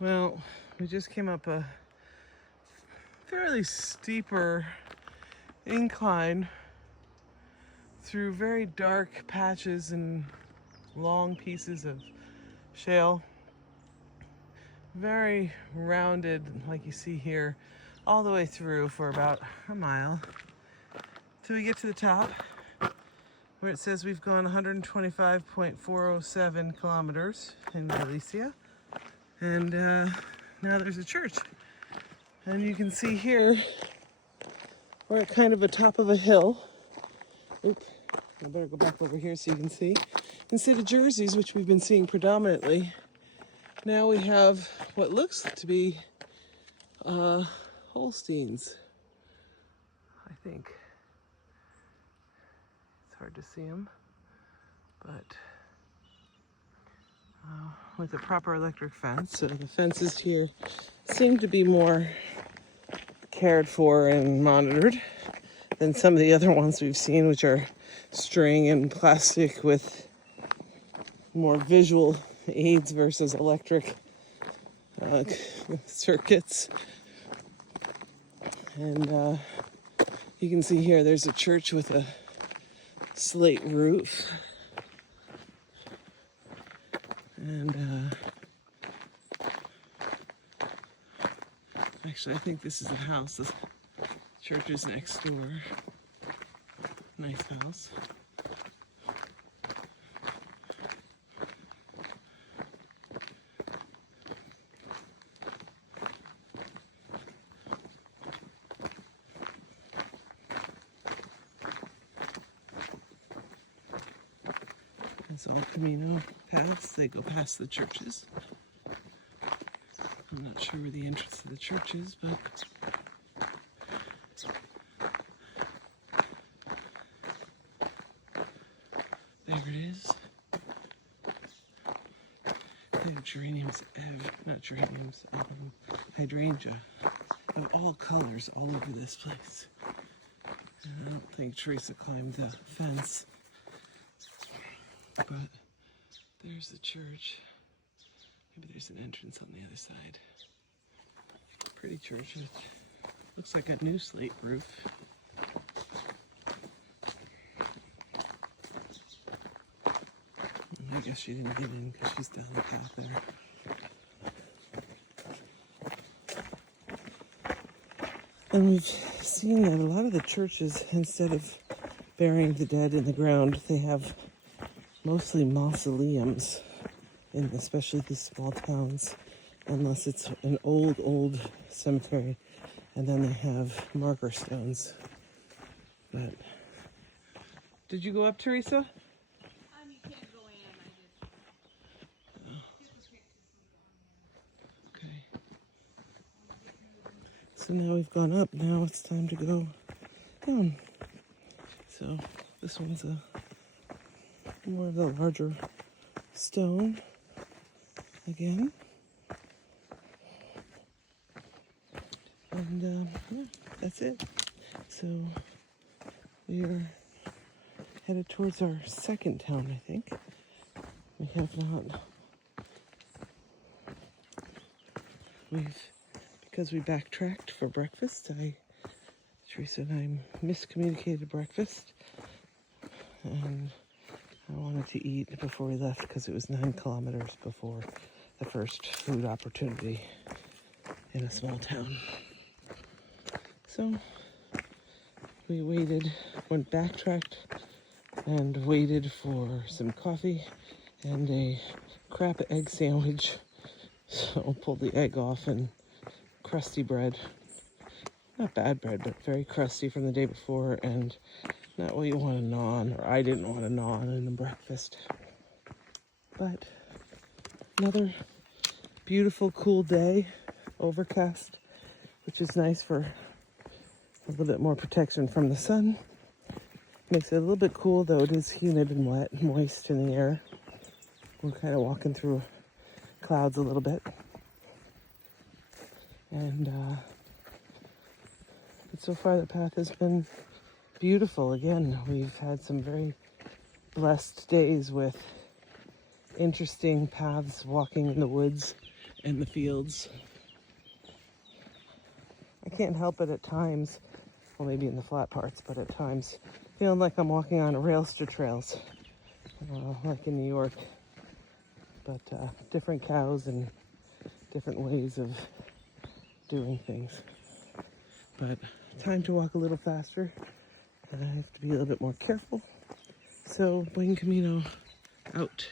Well, we just came up a fairly steeper incline through very dark patches and long pieces of shale. Very rounded, like you see here, all the way through for about a mile till we get to the top where it says we've gone 125.407 kilometers in Galicia. And now there's a church. And you can see here, we're at kind of a top of a hill. Oop, I better go back over here so you can see. Instead of jerseys, which we've been seeing predominantly, now we have what looks to be Holsteins, I think. It's hard to see them, but with a proper electric fence. So the fences here seem to be more cared for and monitored than some of the other ones we've seen, which are string and plastic with more visual aids versus electric circuits. And you can see here there's a church with a slate roof. And actually, I think this is the house. The church is next door. Nice house. And so the Camino paths, they go past the churches. I'm not sure where the entrance to the church is, but there it is. They have geraniums, not geraniums, hydrangea of all colors all over this place. And I don't think Teresa climbed the fence, but there's the church. Maybe there's an entrance on the other side. Pretty church. It looks like a new slate roof. I guess she didn't get in because she's down the path there. And we've seen that a lot of the churches, instead of burying the dead in the ground, they have mostly mausoleums, especially these small towns, unless it's an old cemetery, and then they have marker stones. But did you go up, Teresa? You can't go in. Okay. So now we've gone up. Now it's time to go down. So this one's more of the larger stone again. And yeah, that's it. So we are headed towards our second town, I think. We have not. Because we backtracked for breakfast, Teresa and I miscommunicated breakfast. And I wanted to eat before we left because it was 9 kilometers before the first food opportunity in a small town. So we backtracked and waited for some coffee and a crap egg sandwich. So pulled the egg off and crusty bread. Not bad bread, but very crusty from the day before, and not what you want to gnaw on, or I didn't want to gnaw on in a breakfast. But another beautiful, cool day, overcast, which is nice for a little bit more protection from the sun. Makes it a little bit cool, though it is humid and wet and moist in the air. We're kind of walking through clouds a little bit. And but so far the path has been beautiful. Again, we've had some very blessed days with interesting paths, walking in the woods and the fields. I can't help it at times, well, maybe in the flat parts, but at times feeling like I'm walking on Railster trails, like in New York. But different cows and different ways of doing things. But time to walk a little faster. I have to be a little bit more careful. So, Buen Camino out.